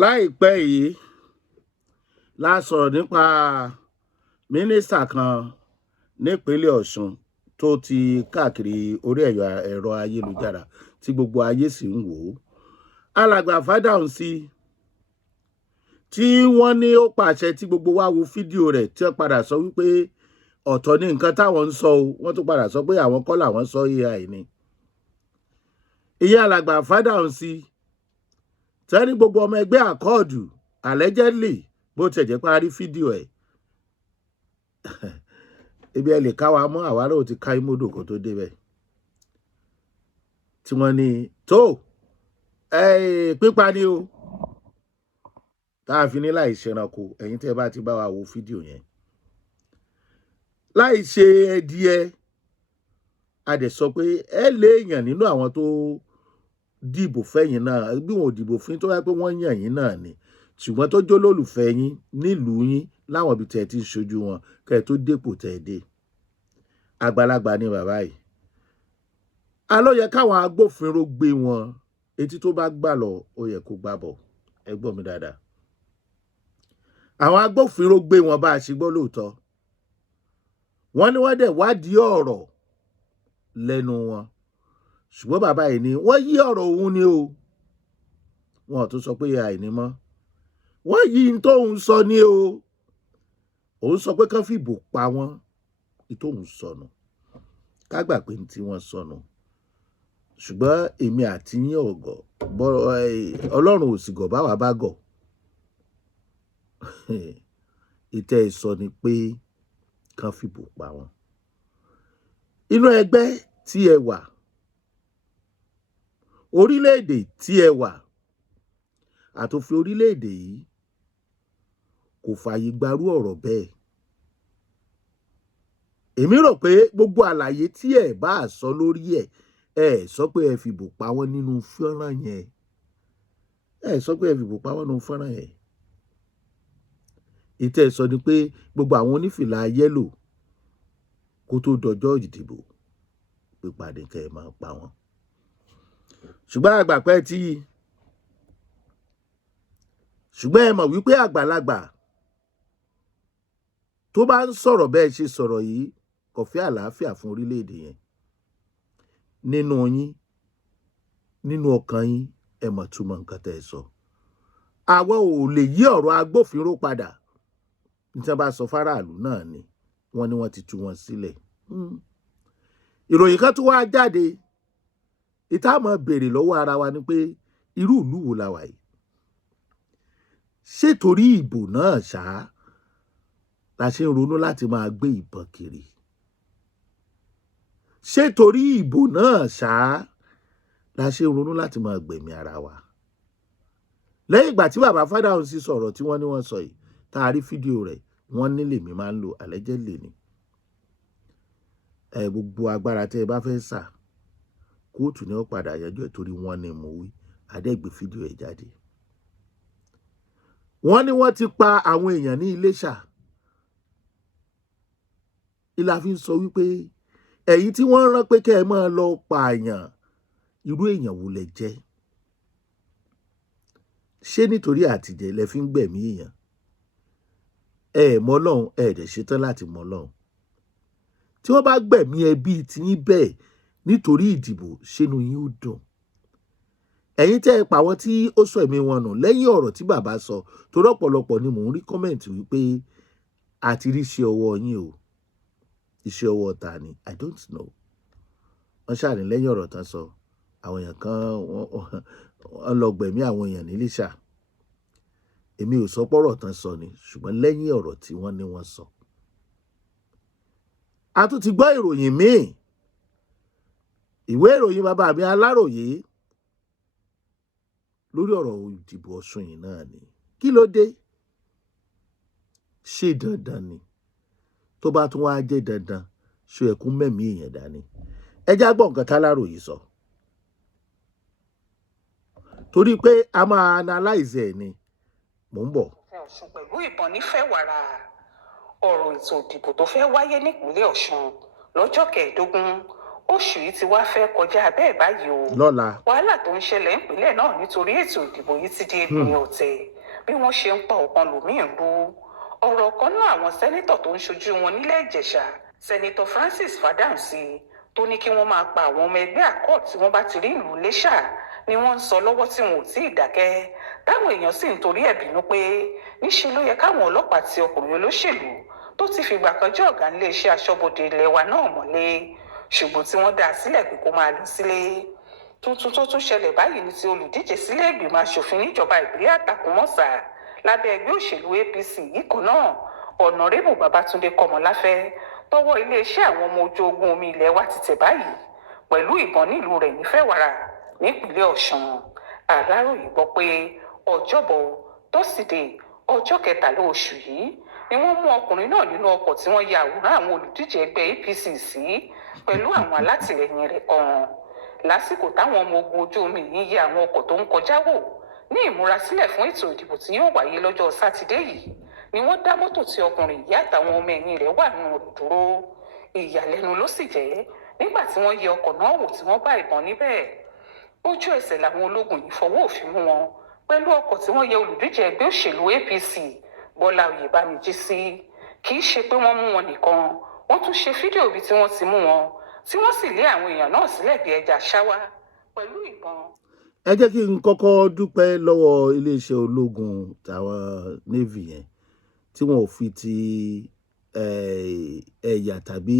láìpẹ́ yìí la sọ̀rọ̀ nípa mínísítà kan nípínlẹ̀ Ọ̀ṣun tó ti káàkiri orí ẹ̀rọ ayélujára tí gbogbo ayé sì ń wò ó. Alàgbà Fádáhùnsí tí wọ́n ní ó pàṣẹ tí gbogbo wa wo fídíò rẹ̀ tí wọ́n padà sọ wípé ọ̀tọ̀ ní nǹkan táwọn ń sọ o, wọ́n tún padà sọ pé àwọn kọ́ làwọn sọ AI ni. Ìyá alàgbà Fádáhùnsí tẹ́ni gbogbo ọmọ ẹgbẹ́ àkọọ̀dù allegedly bó tiẹ̀ jẹ́ parí fídíò ẹ̀ ibi ẹ lè ká wa mọ́ àwa náà ti ká imódò kó tó débẹ̀ tí wọ́n ní tó pípa ni o tá a fi ní láì ṣẹranko. ẹ̀yin tẹ́ bá ti bá wa wo fídíò yẹn láì ṣe ẹdìẹ a dẹ̀ sọ pé ẹ léèyàn nínú àwọn tó dìbò fẹ́yìn náà bí wọn ò dìbò fún tó wáyé pé wọ́n yàn yín náà ni ṣùgbọ́n tó jó lólùfẹ́ yín nílùú yín láwọn ibi tẹ́ ti ń ṣojú wọn kẹ́ ẹ tó dépò tẹ́ dé. Àgbàlagbà ni bàbá yìí. A ló yẹ káwọn agbófinró gbé wọn, etí tó bá gbà lọ ó yẹ kó gbà bọ̀. Ẹ gbọ́ mi dáadáa. Àwọn agbófinró gbé wọn bá a ṣe gbọ́ lóòótọ́. Wọ́n ní wọ́n dẹ̀ wádìí ọ̀rọ̀ lẹ́nu wọn. Ṣùgbọ́n bàbá yìí ni wọ́n yí ọ̀rọ̀ òun ni o. Wọn ò tún sọ pé àìní mọ́. Wọ́n yí n tóun sọ ní o. Òun sọ pé kán fìbò pa wọ́n. Ìtóun sọnù. Ká gbà pé tí wọ́n sọnù. Ṣùgbọ́n èmi àti yín ọ̀gọ̀ Ọlọ́run ò sì gọ̀ bá wa bá gọ̀. Ìtẹ́ ìsọ ni pé kán fìbò pa wọ́n. Inú ẹgbẹ́ tí ẹ wà, orílẹ̀-èdè tí ẹ wà, àtòfin orílẹ̀-èdè yìí kò fààyè gbarú ọ̀rọ̀ bẹ́ẹ̀. Èmi rò pé gbogbo àlàyé tí ẹ bá sọ lórí ẹ sọ pé ẹ fìbò pa wọ́n nínú fọ́nrán yẹn. Ẹ sọ pé ẹ fìbò pa wọ́n nínú fọ́nrán yẹn. Ìtẹ́ sọ ni pé gbogbo àwọn onífìlà yẹ́lò kó tó dọjọ́ ìdìbò pípadé kẹ́ ẹ máa pa wọ́n. Ṣùgbọ́n àgbàpẹ́ tí ṣùgbọ́n ẹ mọ̀ wípé àgbàlagbà tó bá ń sọ̀rọ̀ bẹ́ẹ̀ ṣe sọ̀rọ̀ yìí kò fẹ́ àlàáfíà fún orílẹ̀-èdè yẹn. Nínú yín, nínú ọkàn yín, ẹ mọ̀ túmọ̀ nǹkan tẹ́ ẹ sọ. Àwọn ò lè yí ọ̀rọ̀ agbófinró padà. Ní tí wọ́n bá sọ fáráàlú náà ni wọ́n ní wọ́n ti tú wọn sílẹ̀. Ìròyìn kan tó wá jáde ìta mọ̀ béèrè lọ́wọ́ ara wa ni pé irú ìlú wo la wà yìí? Ṣé torí ìbò náà ṣáá la ṣe ń ronú láti máa gbé ìbọn kiri? Ṣé torí ìbò náà ṣáá la ṣe ń ronú láti máa gbẹ̀mí ara wa? Lẹ́yìn ìgbà tí bàbá Fádáhùnsí sọ̀rọ̀ tí wọ́n ní wọ́n sọ yìí tá a rí fídíò rẹ̀ wọ́n nílé mi máa ń lò allegedly ni. Gbogbo agbára tẹ́ ẹ bá fẹ́ sà kóòtù ni ó padà yanjú ẹ̀ torí wọ́n ní mo wí adẹ́gbẹ́ fídíò ẹ̀ jáde. Wọ́n ní wọ́n ti pa àwọn èèyàn ní Iléṣà. Ìlà fi ń sọ wípé ẹ̀yin tí wọ́n rán pé kẹ́ ẹ máa lọ pààyàn irú èèyàn wo lẹ jẹ́? Ṣé nítorí àtijẹ lẹ fi ń gbẹ̀mí èèyàn? Ẹ mọ̀ Ọlọ́run, ẹ dẹ̀ ṣetán láti mọ̀ Ọlọ́run. Tí wọ́n bá gbẹ̀mí ẹbí tiyín bẹ́ẹ̀ nítorí ìdìbò ṣénu yín ó dùn. Ẹ̀yin tẹ́ ẹ pa àwọn tí ó sọ ẹ̀mí wọn nù lẹ́yìn ọ̀rọ̀ tí bàbá sọ torí ọ̀pọ̀lọpọ̀ ni mò ń rí kọ́mẹ̀ntì wípé àti rí iṣẹ́ ọwọ́ yín o. Iṣẹ́ ọwọ́ ta ni? I don't know. Wọ́n ṣàní lẹ́yìn ọ̀rọ̀ tán sọ àwọn èèyàn kan wọ́n lọ gbẹ̀mí àwọn èèyàn ní Iléṣà. Èmi ò sọ pọ́rọ̀ tán sọ ni ṣùgbọ́n lẹ́yìn ọ̀rọ̀ tí wọ́n ní wọ́n sọ. A tún ti gbọ́ ìròyìn míì. Ìwé ìròyìn bàbá mi Aláròyé lórí ọ̀rọ̀ ìdìbò Ọ̀ṣun yìí náà ni. Kí ló dé? Ṣé dandan ni? Tó bá tún wá jẹ́ dandan ṣó yẹ kó mẹ́mí èèyàn dání. Ẹ já gbọ́ nǹkan t'Aláròyé sọ. Torí pé a máa analyze ẹ̀ ni. Mò ń bọ̀. Ọ̀ṣun pẹ̀lú ìbọn nífẹ̀ẹ́ wàrà ọ̀rọ̀ ètò ìdìbò tó fẹ́ wáyé nípínlẹ̀ Ọ̀ṣun lọ́jọ́ 15 oṣù yìí ti wá fẹ́ kọjá bẹ́ẹ̀ báyìí o. lọ́la wàhálà tó ń ṣẹlẹ̀ ìpínlẹ̀ náà nítorí ètò ìdìbò yìí ti di ìpínlẹ̀ ọ̀tẹ̀ bí wọ́n ṣe ń pa ọ̀kan lòmíì rú. ọ̀rọ̀ kan náà àwọn sẹ́nítọ̀ tó ń ṣojú wọn nílẹ̀ Ìjẹ̀ṣà sẹ́nítọ̀ Francis Fádáhùnsí tó ní kí wọ́n máa pa àwọn ọmọ ẹgbẹ́ àkọ́ọ̀d tí wọ́n bá ti rí ìlú Iléṣà ni wọ́n ń sọ lọ́wọ́ tí wọn ò tí ì dákẹ́ táwọn èèyàn sì ń torí ẹ̀ bínú pé níṣe ló yẹ káwọn ọlọ́pàá ti ọkùnrin olóṣèlú tó ti fìgbà kan jẹ́ ọ̀gá nílé iṣẹ́ aṣọ́bodè ilé wa náà mọ́lé ṣùgbọ́n tí wọ́n dá a sílẹ̀ pé kó máa lọ sílé. tuntun tó tún ṣẹlẹ̀ báyìí ní ti olùdíje sílé ìgbìmọ̀ asòfin níjọba ìbílẹ̀ Àtàkùnmọ́sà lábẹ́ ẹgbẹ́ òṣèlú APC yìí kan náà ọ̀nàrẹ́bù Babátúndé Kọ́mọláfẹ́ tọwọ́ iléeṣẹ́ àwọn ọmọ ojú ogun omi ilẹ̀ wa ti tẹ̀ báyìí pẹ̀lú ìbọn nílùú rẹ̀ nífẹ̀wàrà nípínlẹ̀ Ọ̀ṣun. Aláròyé gbọ́ pé ọjọ́bọ̀ tọ́sídẹ̀ẹ́ ọjọ́ 13 oṣù yìí ni wọ́n mú ọkùnrin náà nínú ọkọ̀ tí wọ́n ya àwòrán àwọn olùdíje ẹgbẹ́ APC sí pẹ̀lú àwọn alátìlẹyìn rẹ̀ kan. lásìkò táwọn ọmọ ogun ojú omi yìí yẹ àwọn ọkọ̀ tó ń kọjá wò ní ìmúrasílẹ̀ fún ètò ìdìbò tí yóò wáyé lọ́jọ́ sátidé yìí ni wọ́n dá mọ́tò tí ọkùnrin yìí àtàwọn ọmọ ẹ̀yìn rẹ̀ wà nínú rẹ̀ dúró. ìyàlẹ́nu ló sì jẹ́ nígbà tí wọ́n yẹ ọkọ̀ náà wò tí wọ́n bá ìbọn níbẹ̀. ojú ẹsẹ̀ làwọn ológun yìí fọwọ́ òfin mú wọn pẹ̀lú ọkọ̀ tí wọ́n yẹ olùdíje ẹgbẹ́ òṣèlú APC Bọ́lá Oyèbámíjí sí. kì í ṣe pé wọ́n mú wọn nìkan wọ́n tún ṣe fídíò ibi tí wọ́n ti mú wọn tí wọ́n sì lé àwọn èèyàn náà sílẹ̀ bí ẹja ṣáwá pẹ̀lú ìbọn. ẹ jẹ́ kí n kọ́kọ́ dúpẹ́ lọ́wọ́ iléeṣẹ́ ológun tàwọn navy yẹn tí wọn ò fi ti ẹ̀yà tàbí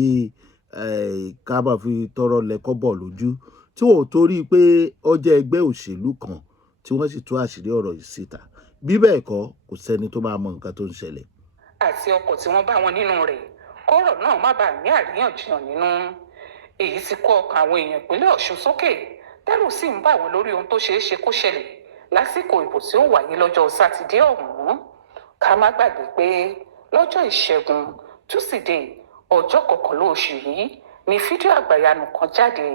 ká máa fi tọrọ lẹ́kọ́ bọ̀ lójú tí wọn ò torí pé ó jẹ́ ẹgbẹ́ òṣèlú kan tí wọ́n sì tú àṣírí ọ̀rọ̀ yìí síta bí bẹ́ẹ̀ kọ́ kò sẹ́ni tó máa mọ nǹkan tó ń ṣẹlẹ̀. àti ọkọ̀ tí wọ́n bá wọn nínú rẹ̀ kọ́rọ̀ náà má bàa ní àríyànjiyàn nínú. èyí ti kó ọkàn àwọn èèyàn ìpínlẹ̀ Ọ̀ṣun sókè tẹ́rù sì ń bà wọ́n lórí ohun tó ṣeé ṣe kó ṣẹlẹ̀ lásìkò ìbò tí ó wáyé lọ́jọ́ sátidé ọ̀hún. ká má gbàgbé pé lọ́jọ́ ìṣẹ́gun túsídẹ̀ẹ́ ọjọ́ 11 oṣù yìí ni fídíò àgbàyanu kan jáde.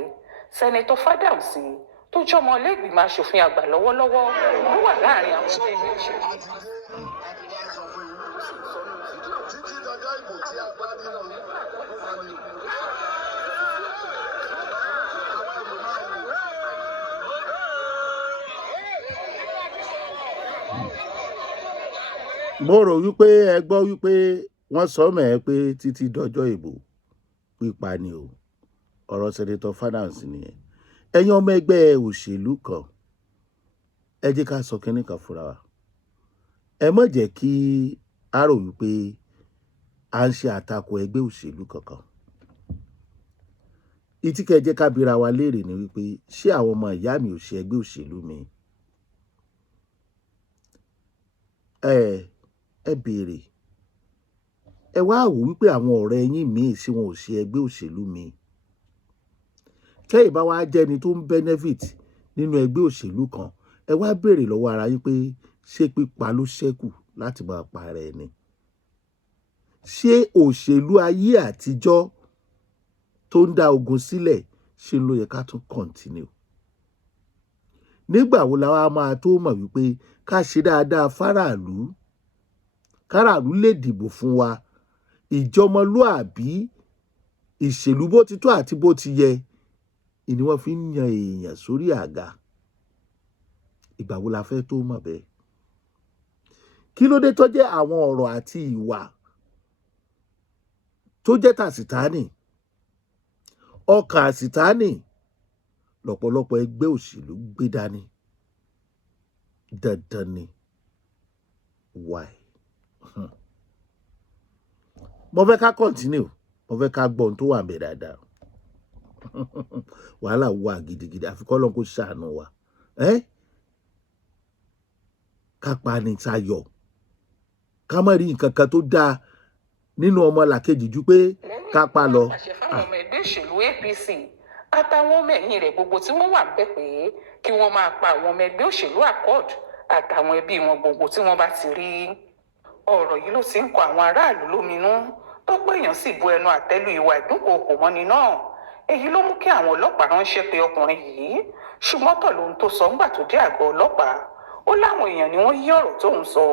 sẹ́nẹ́tọ̀ Fádáhùnsí tó jọmọ ilé-ìgbìmọ̀ asòfin àgbà lọ́wọ́lọ́wọ́ ló wà láàrin àwọn ọmọ ẹgbẹ́ òṣèlú. mo rò wípé ẹ gbọ́ wípé wọ́n sọ mẹ́ẹ̀ pé títí dọjọ́ ìbò pípa ni o ọ̀rọ̀ sẹ́nẹ́tọ̀ Fádáhùnsí nìyẹn. ẹ̀yin ọmọ ẹgbẹ́ òṣèlú kan ẹ jẹ́ ká sọ kínní kan fúnra wa ẹ má jẹ́ kí a rò wípé à ń ṣe àtakò ẹgbẹ́ òṣèlú kankan. ìtìkẹ́ jẹ́ ká bira wa léèrè ni wípé ṣé àwọn ọmọ ìyá mi ò ṣe ẹgbẹ́ òṣèlú mi? ẹ béèrè ẹ wá wò wípé àwọn ọ̀rẹ́ yín míì sí wọn ò ṣe ẹgbẹ́ òṣèlú mi. kẹ́yìn bá wá jẹ́ni tó ń benefit nínú ẹgbẹ́ òṣèlú kan ẹ wá béèrè lọ́wọ́ ara yín pé ṣé pípa ló ṣẹ́kù láti máa pa ara ẹni? ṣé òṣèlú ayé àtijọ́ tó ń dá ogun sílẹ̀ ṣe ló yẹ ká tún continue? nígbà wo la wá máa tó mọ̀ wípé ká ṣe dáadáa fáráàlú káràlú lè dìbò fún wa ìjọmọlúàbí ìṣèlú bó ti tó àti bó ti yẹ ni wọ́n fi ń yan èèyàn sórí àga. ìgbà wo la fẹ́ tó mọ̀ bẹ́ẹ̀? kí ló dé tó jẹ́ àwọn ọ̀rọ̀ àti ìwà tó jẹ́ tàsítánì ọkàn àsítánì lọ́pọ̀lọpọ̀ ẹgbẹ́ òṣèlú gbé dání? dandan ni. why? mo fẹ́ ká continue mo fẹ́ ká gbọ́ ohun tó wà ń bẹ̀ dáadáa. wàhálà wà gidigidi àfi k'Ọlọ́run kó ṣàánú wa. ká pa ni tayọ̀ ká má rí nǹkan kan tó dáa nínú ọmọ làkejì ju pé ká pa lọ. àṣẹ fáwọn ọmọ ẹgbẹ́ òṣèlú APC àtàwọn ọmọ ẹ̀yìn rẹ̀ gbogbo tí wọ́n wà bẹ́ẹ̀ pé kí wọ́n máa pa àwọn ọmọ ẹgbẹ́ òṣèlú accord àtàwọn ẹbí wọn gbogbo tí wọ́n bá ti rí. ọ̀rọ̀ yìí ló ti ń kọ àwọn aráàlú lóminú tọ́pọ̀ èèyàn sì bu ẹnu àtẹ́lù ìwà ìdúnkookò mọ́ni náà. èyí ló mú kí àwọn ọlọ́pàá ránṣẹ́ pé ọkùnrin yìí ṣùgbọ́n tọ̀ lóhun tó sọ ńgbà tó dé àgọ́ ọlọ́pàá. ó láwọn èèyàn ni wọ́n yí ọ̀rọ̀ tóun sọ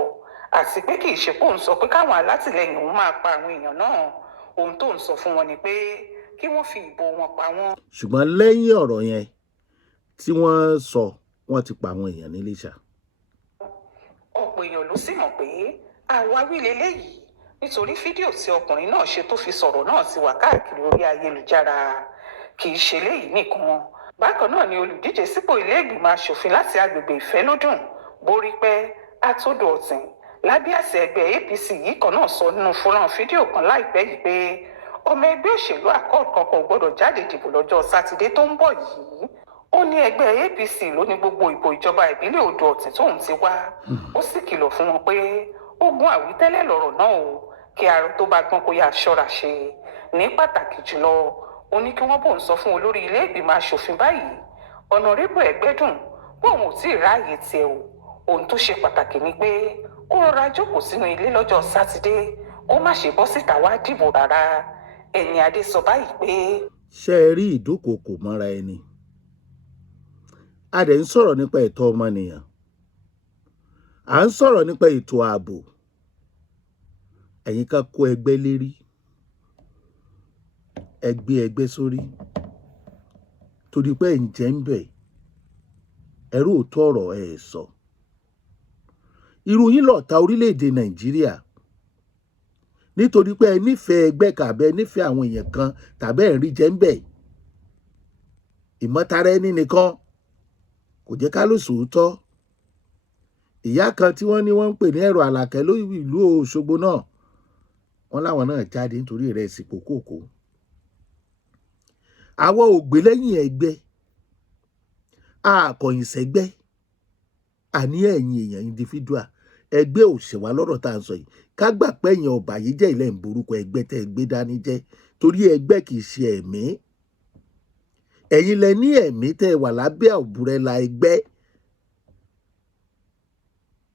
àti pé kì í ṣe pé òun sọ pé káwọn alátìlẹyìn òun máa pa àwọn èèyàn náà. ohun tóun sọ fún wọn ni pé kí wọ́n fi ìbò wọn pa wọ́n. ṣùgbọ́n lẹ́yìn ọ̀rọ̀ yẹn tí wọ́n sọ wọ́n ti pa àwọn èèyàn ní Iléṣà. ọ̀pọ̀ èèyàn ló sì mọ̀ pé àwáwí leléyìí nítorí fídíò tí ọkùnrin náà ṣe tó fi sọ̀rọ̀ náà ti wà káàkiri orí ayélujára. kì í ṣe léyìí nìkan, bákan náà ni olùdíje sípò ilé ìgbìmọ̀ asòfin láti agbègbè Ìfẹ́lódùn Borípẹ́ Àtòdò Ọ̀tìn lábẹ́ àṣẹ ẹgbẹ́ APC yìí kan náà sọ nínú fọ́nrán fídíò kan láìpẹ́ yìí pé ọmọ ẹgbẹ́ òṣèlú Accord kankan ò gbọ́dọ̀ jáde dìbò lọ́jọ́ sátidé tó ń bọ̀ yìí. ó ní ẹgbẹ́ APC ló ní gbogbo ìbò ìjọba ìbílẹ̀ Odò Ọ̀tìn tóun ti wá. ó sì kìlọ̀ fún wọn pé ogun àwítẹ́lẹ̀ lọ̀rọ̀ náà o, kí arọ tó bá gbọ́n kó yá ṣọ́ra ṣe. ní pàtàkì jùlọ ó ní kí wọ́n bóun sọ fún olórí ilé ìgbìmọ̀ asòfin báyìí ọ̀nàrẹ́bù Ẹgbẹ́dùn bóun ò tí ì ráàyè tiẹ̀ o. ohun tó ṣe pàtàkì ni pé kó rọra jókòó sínú ilé lọ́jọ́ sátidé kó má ṣe bọ́ síta wá dìbò rárá. Ẹni Adé sọ báyìí pé. ṣé ẹ rí ìdúkokò mọ́ra ẹni? a dẹ̀ ń sọ̀rọ̀ nípa ẹ̀tọ́ ọmọnìyàn, à ń sọ̀rọ̀ nípa ètò ààbò. ẹ̀yin ká kó ẹgbẹ́ lérí, ẹgbẹ́ sórí torí pé ẹ̀ ń jẹ́ ń bẹ̀ ẹ̀rú òótọ́ ọ̀rọ̀ ẹ̀ sọ. irú yín lọ̀tá orílẹ̀-èdè Nàìjíríà nítorí pé ẹ nífẹ̀ẹ́ ẹgbẹ́ kàbẹ́ nífẹ̀ẹ́ àwọn èèyàn kan tàbí ẹ̀ ń rí jẹ́ ń bẹ̀. ìmọ̀tara ẹni nìkan kò jẹ́ ká ló sòótọ́. ìyá kan tí wọ́n ní wọ́n ń pè ní Ẹ̀rọ Àlàkẹ́ lórí ìlú Òṣogbo náà, wọ́n láwọn náà jáde nítorí ìrẹsì kòkòkò. àwọn ò gbé lẹ́yìn ẹgbẹ́, àkọ̀yìn sẹ́gbẹ́, àní ẹ̀yin èèyàn individual. ẹgbẹ́ ò ṣèwà lọ́rọ̀ tá à ń sọ yìí. ká gbà pé ẹ̀yin ọba yìí jẹ́ ilẹ̀ ń borúkọ ẹgbẹ́ tẹ́ ẹ gbé dání jẹ́, torí ẹgbẹ́ kì í ṣe ẹ̀mí. ẹ̀yin lẹ ní ẹ̀mí tẹ́ ẹ wà lábẹ́ àbúrẹ́là ẹgbẹ́.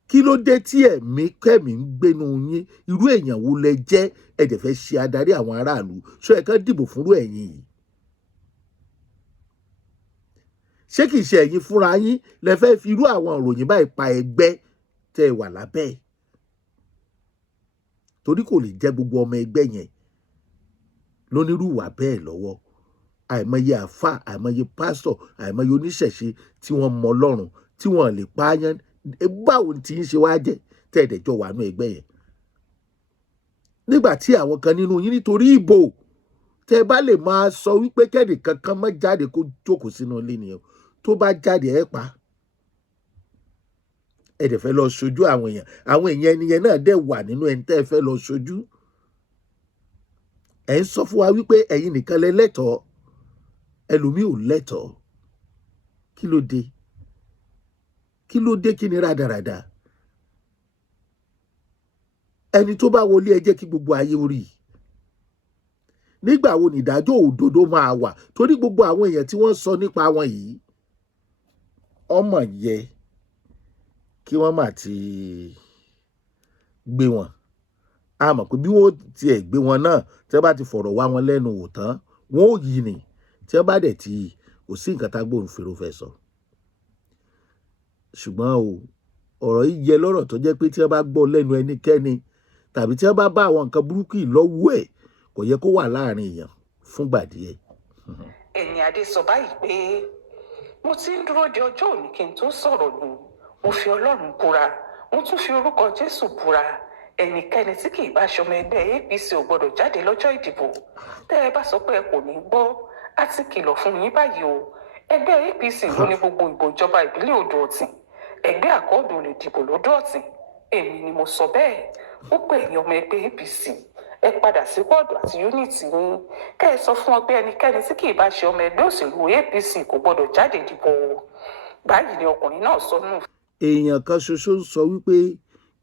kí ló dé tí ẹ̀mí kẹ́mí ń gbénu yín? irú èèyàn wo lẹ jẹ́? ẹ dẹ̀ fẹ́ ṣe adarí àwọn aráàlú, ṣó ẹ kàn dìbò fúnrú ẹ̀yin yìí? ṣé kìí ṣe ẹ̀yin fúnra yín lẹ fẹ́ fi irú àwọn ìròyìn báyìí pa ẹgbẹ́ tẹ́ ẹ wà lábẹ́ ẹ̀? torí kò lè jẹ́ gbogbo ọmọ ẹgbẹ́ yẹn lónírúwà bẹ́ẹ̀ lọ́wọ́. àìmọye àfà, àìmọye pásítọ̀, àìmọye oníṣẹ̀ṣe tí wọ́n mọ Ọlọ́run tí wọ́n lè pààyàn. báwo tí ń ṣe wá jẹ́ tẹ́ ẹ dẹ̀jọ́ wà nú ẹgbẹ́ yẹn? nígbà tí àwọn kan nínú yín nítorí ìbò tẹ́ ẹ bá lè máa sọ wípé kẹ́nì kankan má jáde kó jókòó sínú ilé nìyẹn, tó bá jáde ẹ pa. ẹ dẹ̀ fẹ́ lọ ṣojú àwọn èèyàn ẹni yẹn náà dẹ̀ wà nínú ẹni tẹ́ ẹ fẹ́ lọ ṣojú. ẹ ń sọ fún wa wípé ẹ̀yin nìkan lẹ lẹ́tọ̀ọ́, ẹlòmíì ò lẹ́tọ̀ọ́. kí ló dé? kí ló dé? kí ni rádaràda? ẹni tó bá wọlé ẹ jẹ́ kí gbogbo ayé orí. nígbà wo nìdájọ́ òdodo máa wà? torí gbogbo àwọn èèyàn tí wọ́n sọ nípa wọn yìí, ọmọ yẹ kí wọ́n má ti gbé wọn. a mọ̀ pé bí wọ́n tiẹ̀ gbé wọn náà, tí wọ́n bá ti fọ̀rọ̀ wá wọn lẹ́nu wò tán, wọ́n ò yí ni. tí wọ́n bá dẹ̀ ti kò sí nǹkan tágbóhùn fèrò fẹ́ sọ. ṣùgbọ́n ọ̀rọ̀ yìí yẹ lọ́rọ̀ tó jẹ́ pé tí wọ́n bá gbọ́ lẹ́nu ẹnikẹ́ni tàbí tí wọ́n bá bá àwọn nǹkan burúkú yìí lọ́wọ́ ẹ̀, kò yẹ kó wà láàrin èèyàn fúngbà díẹ̀. Ẹni Adé sọ báyìí pé mo ti ń dúró de ọjọ́ òní kí n tó sọ̀rọ̀ ni. mo fi Ọlọ́run búra, mo tún fi orúkọ Jésù búra. ẹnikẹ́ni tí kì í bá ṣọmọ ẹgbẹ́ APC ò gbọ́dọ̀ jáde lọ́jọ́ ìdìbò. tẹ́ ẹ bá sọ pé ẹ kò ní gbọ́, á ti kìlọ̀ fún yín báyìí o. ẹgbẹ́ APC ló ní gbogbo ìbò ìjọba ìbílẹ̀ Odò Ọ̀tìn. ẹgbẹ́ Accord ò lè dìbò lódò Ọ̀tìn. èmi ni mo sọ bẹ́ẹ̀. ó pè ẹ̀yin ọmọ ẹgbẹ́ APC, ẹ padà sí wọ́ọ̀dù àti yúnítì yín. kẹ́ ẹ sọ fún wọn pé ẹnikẹ́ni tí kì í bá ṣe ọmọ ẹgbẹ́ òṣèlú APC kò gbọ́dọ̀ jáde dìbò. báyìí ni ọkùnrin náà sọ nù. èèyàn kan ṣoṣo ń sọ wípé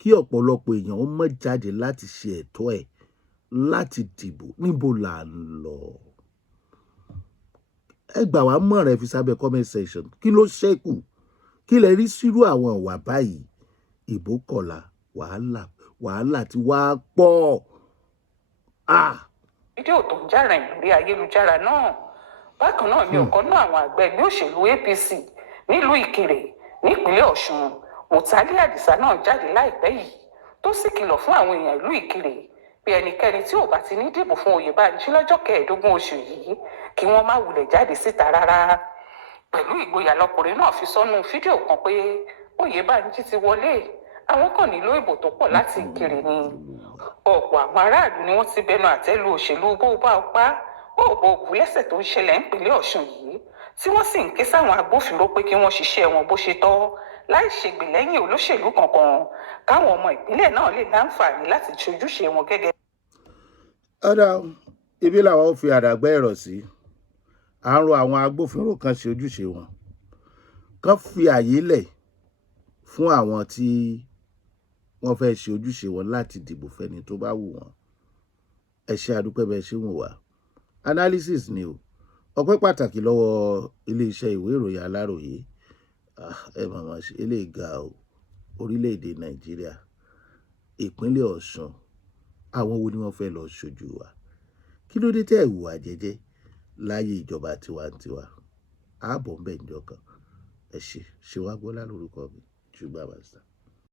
kí ọ̀pọ̀lọpọ̀ èèyàn ó má jáde láti ṣe ẹ̀tọ́ ẹ̀ láti dìbò. níbo là ń lọ? ẹ gbà wá mọ̀ràn ẹ fi sábẹ́ comment section. kí ló ṣẹ́kù? kí lẹ rí sírú àwọn ìwà báyìí? ìbò kọ̀la, wàhálà tí wàá pọ̀. fídíò tó ń jà rìn lórí ayélujára náà. bákan náà ni ọ̀kan náà àwọn àgbẹ̀ ẹgbẹ́ òṣèlú APC nílùú Ìkirè nípínlẹ̀ Ọ̀ṣun, Mùtálí Àdìsá náà jáde láìpẹ́ yìí tó sì kìlọ̀ fún àwọn èèyàn ìlú Ìkirè bí ẹnikẹ́ni tí ò bá ti ní dìbò fún Oyèbánjí lọ́jọ́ 15 oṣù yìí kí wọ́n má wulẹ̀ jáde síta rárá. Pẹ̀lú ìgboyà lọkùnrin náà fi sọ́nù fídíò kan pé Oyèbánjí ti wọlé, àwọn kan nílò ìbò tó pọ̀ láti Ìkirè ni. Ọ̀pọ̀ àwọn aráàlú ni wọ́n ti bẹnu àtẹ́ lu òṣèlú bó bá ọpá bó bó ògùn lẹ́sẹ̀ tó ń ṣẹlẹ̀ nípínlẹ̀ Ọ̀ṣun yìí, tí wọ́n sì ń ké sáwọn agbófinró pé kí wọ́n ṣiṣẹ́ wọn bó ṣe tọ́ láì ṣègbè lẹ́yìn olóṣèlú kankan, káwọn ọmọ ìpínlẹ̀ náà lè láǹfààní láti ṣojúṣe wọn gẹ́gẹ́. ọ̀dà ibi làwọn ò fi àdàgbà ẹ̀rọ sí. À ń rọ àwọn agbófinró kan ṣe ojúṣe wọn, kán fi àyè lẹ̀ fún àwọn tí wọ́n fẹ́ ṣe ojúṣe wọn láti dìbò fẹ́ni tó bá wù wọ́n. Ẹ ṣé àdúpẹ́ bẹ́ẹ̀ ṣe wò wá. Analysis ni o. Ọpẹ́ pàtàkì lọ́wọ́ iléeṣẹ́ ìwé ìròyìn Aláròyé. Ẹ màmá ṣe eléyìí ga o. Orílẹ̀-èdè Nàìjíríà, ìpínlẹ̀ Ọ̀ṣun, àwọn wo ni wọ́n fẹ́ lọ ṣojú wa? Kí ló dé tẹ́ ẹ̀ hùwà jẹ́jẹ́ láyé ìjọba tiwantiwa? Ààbọ̀ ń bẹ̀ ǹjọ́ kan. Ẹ ṣé, Ṣewágbọ́lá lórúkọ mi, ṣùgbọ́n àbàṣà.